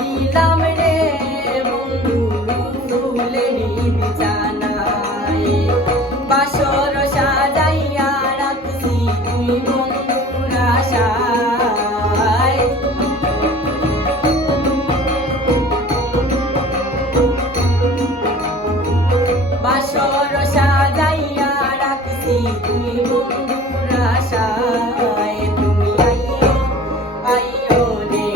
পাইলাম রে বন্ধু ফুলেরই বিছানায় বাসর সাজাইয়া রাখছি তুই বন্ধুর আশায় বাসর সাজাইয়া রাখছি তুই বন্ধুর আশায় তুমি আইও আইও রে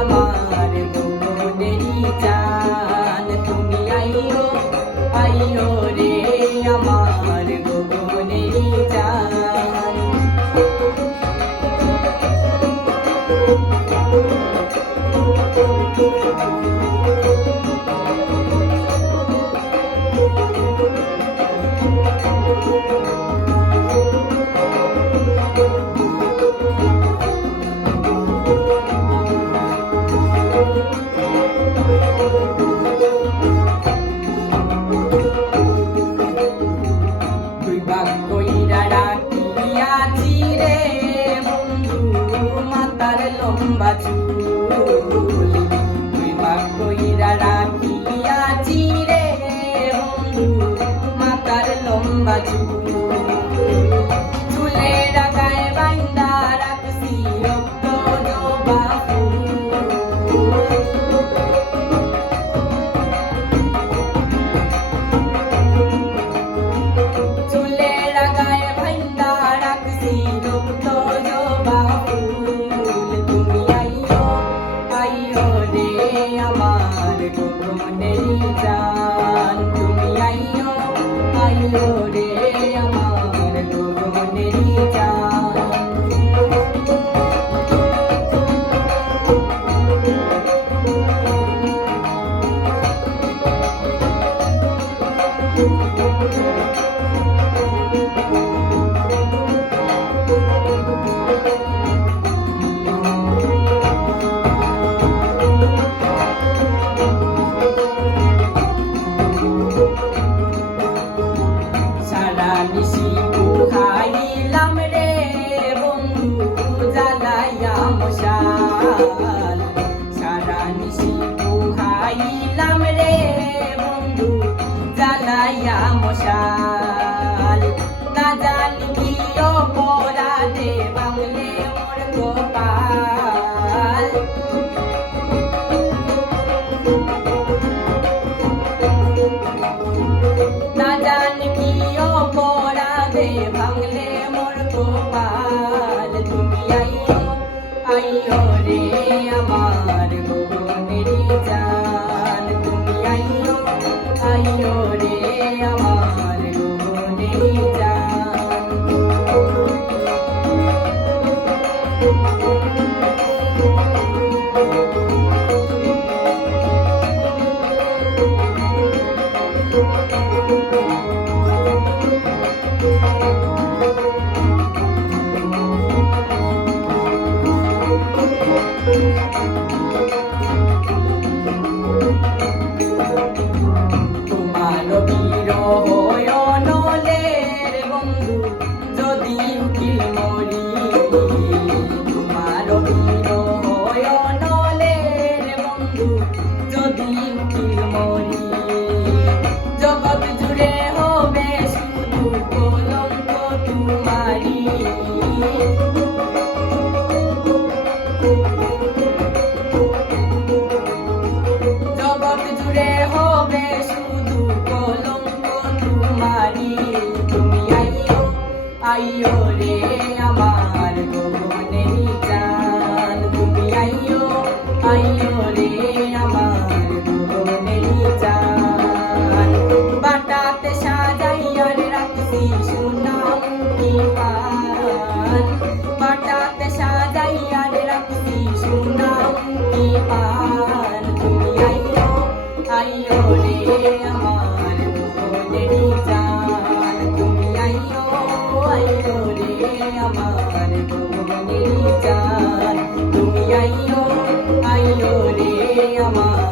আমার গগনেরই জান তুমি আইও আইও রে আমার গগনেরই জান তুই বাগ কইরা রাখিয়াছি রে বন্ধু মাতার লম্বা চুল তুই বাগ কইরা রাখিয়াছি রে বন্ধু মাতার লম্বা চুল চুলের গায়ে বান্ধা রাখছি রক্ত জবা চুলের গায়ে বান্ধা রাখছি রক্ত জবা ফুল তুমি আইও আইও রে আমার গগনেরই জান তুমি আইও আইও রে আমার গগনেরই জান সারা নিশি পুহাইলাম রে বন্ধু জ্বালাইয়া মশাল সারা নিশি পুহাইলাম রে বন্ধু জ্বালাইয়া মশাল না জানি কি অপরাধে বাংলে মোর গোপাল না জানি কি অপরাধে ভাঙলে মোর গোপাল তুমি আইও আইও রে আমার গগনেরই জান তুমি আইও আইও রে আমার গগনেরই জান তোমার বিরহ নলের বন্ধু যদি উকিল মরি তোমার বিরহ নলের বন্ধু যদি উকিল মরি জগৎ জুড়ে হবে শুধু কলঙ্ক তোমারি জগৎ জুড়ে হবে শুধু কলঙ্ক তোমারি তুমি আইও আইও রে আমার গগনেরই জান তুমি আইও আইও রে আমার গগনেরই জান বাটাতে সাজাইয়া রাখছি সোনামুখী পান বাটাতে সাজাইয়া রাখছি সোনামুখী পান তুমি আইও আইও রে আমার গগনেরই জান তুমি আইও আইও রে আমার গগনেরই জান তুমি আইও আইও রে আমার